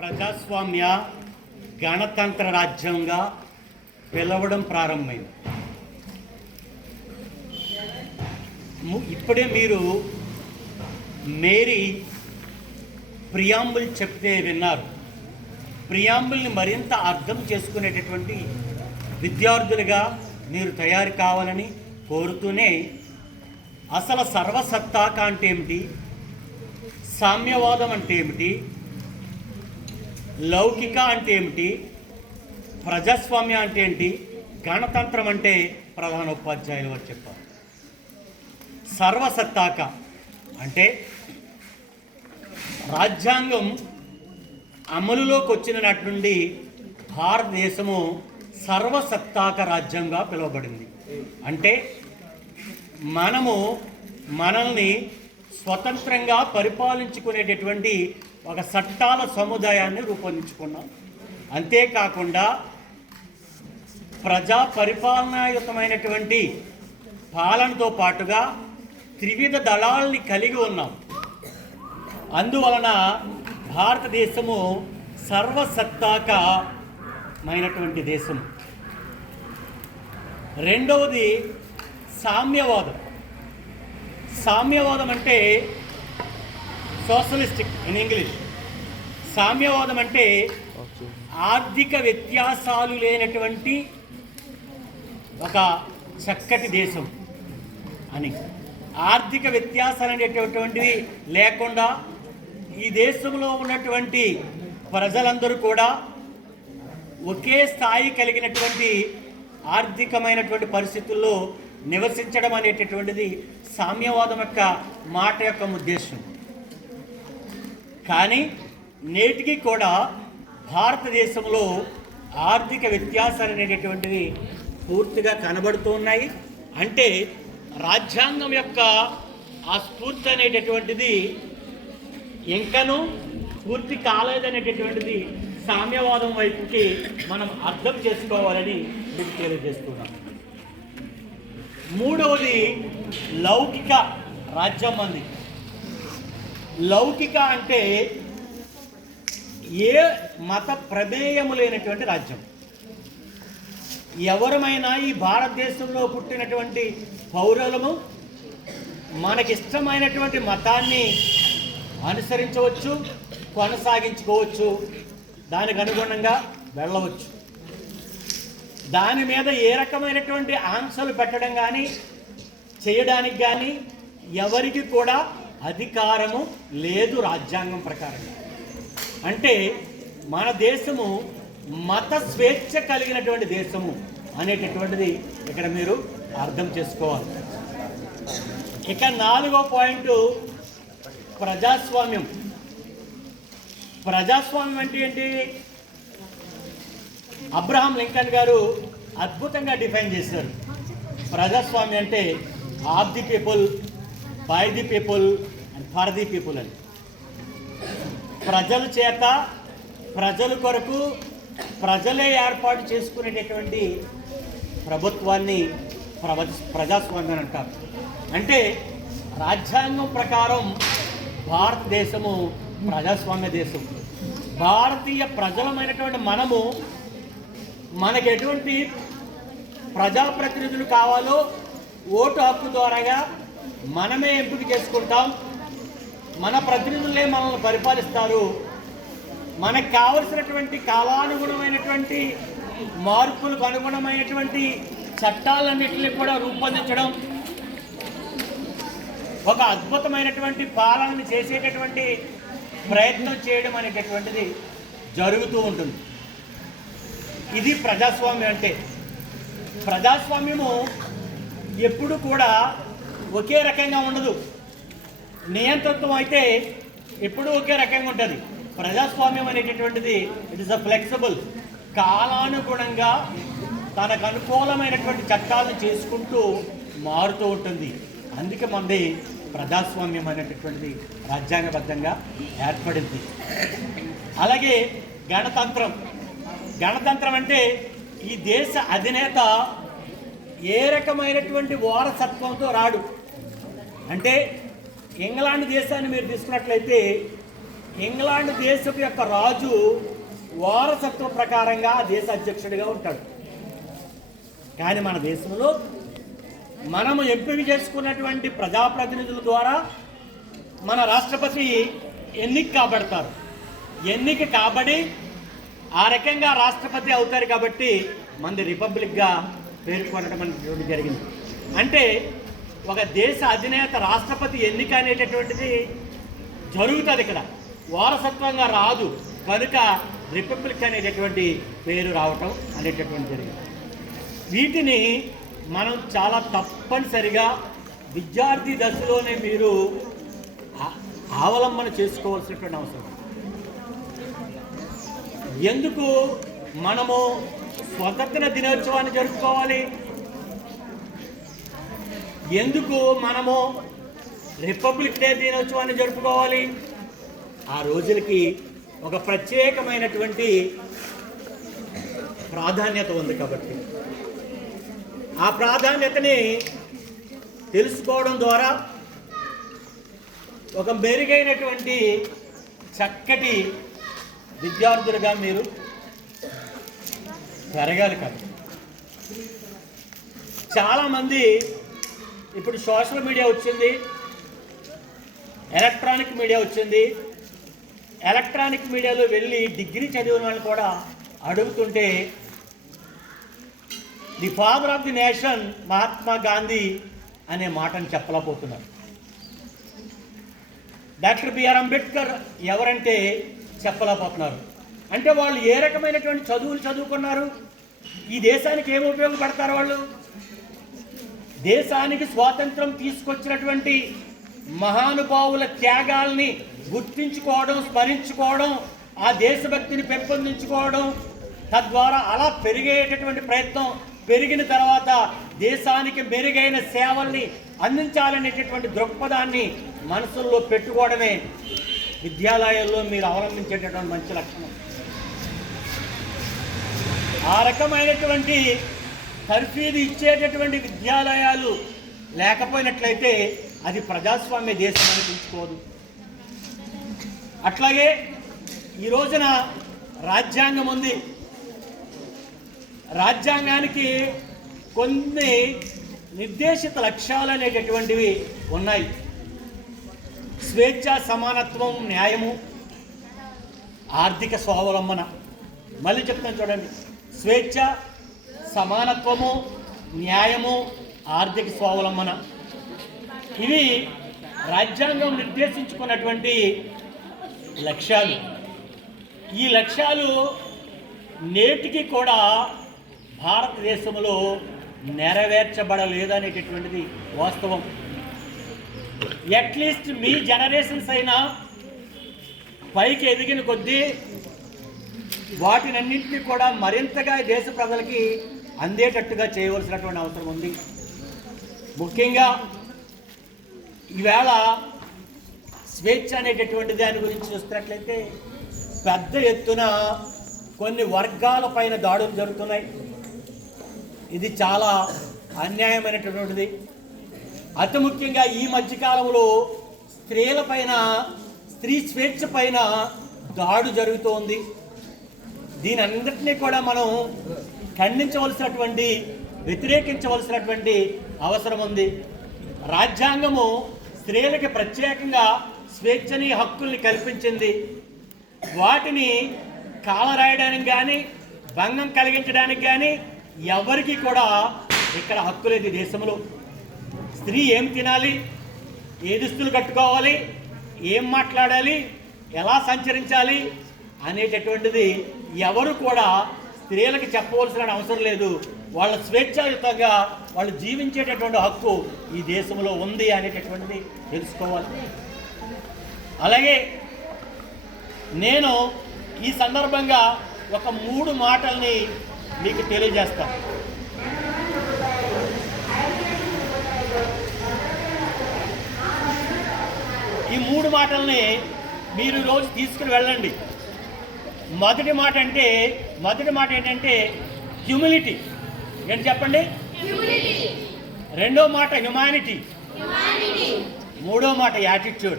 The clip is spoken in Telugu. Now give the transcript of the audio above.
ప్రజాస్వామ్య గణతంత్ర రాజ్యంగా పిలవడం ప్రారంభమైంది. ఇప్పుడే మీరు మేరీ ప్రియాంబుల్ చెప్తే విన్నారు. ప్రియాంబుల్ని మరింత అర్థం చేసుకునేటటువంటి విద్యార్థులుగా మీరు తయారు కావాలని కోరుతూనే అసలు సర్వసత్తాక అంటే ఏమిటి, సామ్యవాదం అంటే ఏమిటి, లౌకిక అంటే ఏమిటి, ప్రజాస్వామ్య అంటే ఏంటి, గణతంత్రం అంటే ప్రధాన ఉపాధ్యాయులు వారు చెప్పారు. సర్వసత్తాక అంటే రాజ్యాంగం అమలులోకి వచ్చిన నాటి నుండి భారతదేశము సర్వసత్తాక రాజ్యంగా పిలువబడింది. అంటే మనల్ని స్వతంత్రంగా పరిపాలించుకునేటటువంటి ఒక చట్టాల సముదాయాన్ని రూపొందించుకున్నాం. అంతేకాకుండా ప్రజా పరిపాలనాయుతమైనటువంటి పాలనతో పాటుగా త్రివిధ దళాలని కలిగి ఉన్నాం. అందువలన భారతదేశము సర్వసత్తాకమైనటువంటి దేశం. రెండవది సామ్యవాదం. సామ్యవాదం అంటే సోషలిస్టిక్ ఇన్ ఇంగ్లీష్. సామ్యవాదం అంటే ఆర్థిక వ్యత్యాసాలు లేనటువంటి ఒక చక్కటి దేశం అని. ఆర్థిక వ్యత్యాసాలు అనేటటువంటివి లేకుండా ఈ దేశంలో ఉన్నటువంటి ప్రజలందరూ కూడా ఒకే స్థాయి కలిగినటువంటి ఆర్థికమైనటువంటి పరిస్థితుల్లో నివసించడం అనేటటువంటిది సామ్యవాదం యొక్క మాట యొక్క ఉద్దేశం. కానీ నేటికి కూడా భారతదేశంలో ఆర్థిక వ్యత్యాసాలు అనేటటువంటివి పూర్తిగా కనబడుతూ ఉన్నాయి. అంటే రాజ్యాంగం యొక్క ఆ స్ఫూర్తి అనేటటువంటిది ఇంకనూ పూర్తి కాలేదనేటటువంటిది సామ్యవాదం వైపుకి మనం అర్థం చేసుకోవాలని మీకు తెలియజేస్తున్నాం. మూడవది లౌకిక రాజ్యం అంది. లౌకిక అంటే ఏ మత ప్రమేయము లేనటువంటి రాజ్యం. ఎవరమైనా ఈ భారతదేశంలో పుట్టినటువంటి పౌరులము మనకిష్టమైనటువంటి మతాన్ని అనుసరించవచ్చు, కొనసాగించుకోవచ్చు, దానికి అనుగుణంగా వెళ్ళవచ్చు. దాని మీద ఏ రకమైనటువంటి ఆంక్షలు పెట్టడం కానీ చేయడానికి కానీ ఎవరికి కూడా అధికారము లేదు రాజ్యాంగం ప్రకారంగా. అంటే మన దేశము మత స్వేచ్ఛ కలిగినటువంటి దేశము అనేటటువంటిది ఇక్కడ మీరు అర్థం చేసుకోవాలి. ఇక 4వ పాయింట్ ప్రజాస్వామ్యం. ప్రజాస్వామ్యం అంటే ఏంటి? అబ్రహాం లింకన్ గారు అద్భుతంగా డిఫైన్ చేశారు. ప్రజాస్వామ్యం అంటే of the people, by the people and for the people అని. ప్రజల చేత, ప్రజల కొరకు, ప్రజలే ఏర్పాటు చేసుకునేటటువంటి ప్రభుత్వాన్ని ప్రజాస్వామ్యం అంటారు. అంటే రాజ్యాంగం ప్రకారం భారతదేశము ప్రజాస్వామ్య దేశం. భారతీయ ప్రజలమైనటువంటి మనకు ఎటువంటి ప్రజాప్రతినిధులు కావాలో ఓటు హక్కు ద్వారాగా మనమే ఎంపిక చేసుకుంటాం. మన ప్రతినిధులే మనల్ని పరిపాలిస్తారు. మనకు కావలసినటువంటి కాలానుగుణమైనటువంటి మార్పులకు అనుగుణమైనటువంటి చట్టాలన్నింటినీ కూడా రూపొందించడం, ఒక అద్భుతమైనటువంటి పాలనని చేసేటటువంటి ప్రయత్నం చేయడం అనేటటువంటిది జరుగుతూ ఉంటుంది. ఇది ప్రజాస్వామ్యం అంటే. ప్రజాస్వామ్యము ఎప్పుడు కూడా ఒకే రకంగా ఉండదు. నియంతృత్వం అయితే ఎప్పుడూ ఒకే రకంగా ఉంటుంది. ప్రజాస్వామ్యం అనేటటువంటిది ఇట్ ఇస్ అ ఫ్లెక్సిబుల్, కాలానుగుణంగా తనకు అనుకూలమైనటువంటి చట్టాలను చేసుకుంటూ మారుతూ ఉంటుంది. అందుకే మనది ప్రజాస్వామ్యం అనేటటువంటిది రాజ్యాంగబద్ధంగా ఏర్పడింది. అలాగే గణతంత్రం. గణతంత్రం అంటే ఈ దేశ అధినేత ఏ రకమైనటువంటి వారసత్వంతో రాడు. అంటే ఇంగ్లాండ్ దేశాన్ని మీరు తీసుకున్నట్లయితే ఇంగ్లాండ్ దేశం యొక్క రాజు వారసత్వ ప్రకారంగా దేశ అధ్యక్షుడిగా ఉంటాడు. కానీ మన దేశంలో మనము ఎంపిక చేసుకున్నటువంటి ప్రజాప్రతినిధుల ద్వారా మన రాష్ట్రపతి ఎన్నిక కాబడతారు. ఎన్నిక కాబడి ఆ రకంగా రాష్ట్రపతి అవుతారు. కాబట్టి మనది రిపబ్లిక్గా పేర్కొనడం అనేటువంటి జరిగింది. అంటే ఒక దేశ అధినేత రాష్ట్రపతి ఎన్నిక అనేటటువంటిది జరుగుతుంది. ఇక్కడ వారసత్వంగా రాదు కనుక రిపబ్లిక్ అనేటటువంటి పేరు రావటం అనేటటువంటి జరిగింది. వీటిని మనం చాలా తప్పనిసరిగా విద్యార్థి దశలోనే మీరు అవలంబన చేసుకోవాల్సినటువంటి అవసరం. ఎందుకు మనము స్వతంత్ర దినోత్సవాన్ని జరుపుకోవాలి? ఎందుకు మనము రిపబ్లిక్ డే దినోత్సవాన్ని జరుపుకోవాలి? ఆ రోజులకి ఒక ప్రత్యేకమైనటువంటి ప్రాధాన్యత ఉంది. కాబట్టి ఆ ప్రాధాన్యతని తెలుసుకోవడం ద్వారా ఒక మెరుగైనటువంటి చక్కటి విద్యార్థులుగా మీరు పెరగాలి. కాబట్టి చాలామంది ఇప్పుడు సోషల్ మీడియా వచ్చింది, ఎలక్ట్రానిక్ మీడియా వచ్చింది. ఎలక్ట్రానిక్ మీడియాలో వెళ్ళి డిగ్రీ చదివిన వాళ్ళు కూడా అడుగుతుంటే the father of the nation Mahatma Gandhi అనే మాటను చెప్పలేకపోతున్నారు. డాక్టర్ బిఆర్ అంబేద్కర్ ఎవరంటే చెప్పలేకపోతున్నారు. అంటే వాళ్ళు ఏ రకమైనటువంటి చదువులు చదువుకున్నారు? ఈ దేశానికి ఏమి ఉపయోగపడతారు? వాళ్ళు దేశానికి స్వాతంత్రం తీసుకొచ్చినటువంటి మహానుభావుల త్యాగాల్ని గుర్తించుకోవడం, స్మరించుకోవడం, ఆ దేశభక్తిని పెంపొందించుకోవడం, తద్వారా అలా పెరిగేటటువంటి ప్రయత్నం, పెరిగిన తర్వాత దేశానికి మెరుగైన సేవల్ని అందించాలనేటటువంటి దృక్పథాన్ని మనసుల్లో పెట్టుకోవడమే విద్యాలయాల్లో మీరు అవలంబించేటటువంటి మంచి లక్షణం. ఆ రకమైనటువంటి తర్ఫీదు ఇచ్చేటటువంటి విద్యాలయాలు లేకపోయినట్లయితే అది ప్రజాస్వామ్య దేశం అని పిలుచుకోదు. అట్లాగే ఈ రోజున రాజ్యాంగం ఉంది. రాజ్యాంగానికి కొన్ని నిర్దేశిత లక్ష్యాలు అనేటటువంటివి ఉన్నాయి. స్వేచ్ఛ, సమానత్వం, న్యాయము, ఆర్థిక స్వావలంబన. మళ్ళీ చెప్తాను చూడండి. స్వేచ్ఛ, సమానత్వము, న్యాయము, ఆర్థిక స్వావలంబన. ఇవి రాజ్యాంగం నిర్దేశించుకున్నటువంటి లక్ష్యాలు. ఈ లక్ష్యాలు నేటికి కూడా భారతదేశంలో నెరవేర్చబడలేదనేటటువంటిది వాస్తవం. అట్లీస్ట్ మీ జనరేషన్స్ అయినా పైకి ఎదిగిన కొద్దీ వాటినన్నింటినీ కూడా మరింతగా దేశ ప్రజలకి అందేటట్టుగా చేయవలసినటువంటి అవసరం ఉంది. ముఖ్యంగా ఈవేళ స్వేచ్ఛ అనేటటువంటి దాని గురించి చూస్తున్నట్లయితే పెద్ద ఎత్తున కొన్ని వర్గాల పైన దాడులు జరుగుతున్నాయి. ఇది చాలా అన్యాయమైనటువంటిది. అతి ముఖ్యంగా ఈ మధ్యకాలంలో స్త్రీలపైన, స్త్రీ స్వేచ్ఛ పైన దాడు జరుగుతోంది. దీని అన్నింటినీ కూడా మనం ఖండించవలసినటువంటి, వ్యతిరేకించవలసినటువంటి అవసరం ఉంది. రాజ్యాంగము స్త్రీలకి ప్రత్యేకంగా స్వేచ్ఛని, హక్కుల్ని కల్పించింది. వాటిని కాలరాయడానికి కానీ, భంగం కలిగించడానికి కానీ ఎవరికి కూడా ఇక్కడ హక్కు లేదు. దేశంలో స్త్రీ ఏం తినాలి, ఏ దుస్తులు కట్టుకోవాలి, ఏం మాట్లాడాలి, ఎలా సంచరించాలి అనేటటువంటిది ఎవరు కూడా స్త్రీలకు చెప్పవలసిన అవసరం లేదు. వాళ్ళ స్వేచ్ఛాయుతంగా వాళ్ళు జీవించేటటువంటి హక్కు ఈ దేశంలో ఉంది అనేటటువంటిది తెలుసుకోవాలి. అలాగే నేను ఈ సందర్భంగా ఒక 3 మాటల్ని మీకు తెలియజేస్తాను. ఈ 3 మాటల్ని మీరు రోజు తీసుకుని వెళ్ళండి. మొదటి మాట ఏంటంటే హ్యూమిలిటీ. ఏంటి చెప్పండి? రెండో మాట హ్యుమానిటీ. మూడో మాట యాటిట్యూడ్.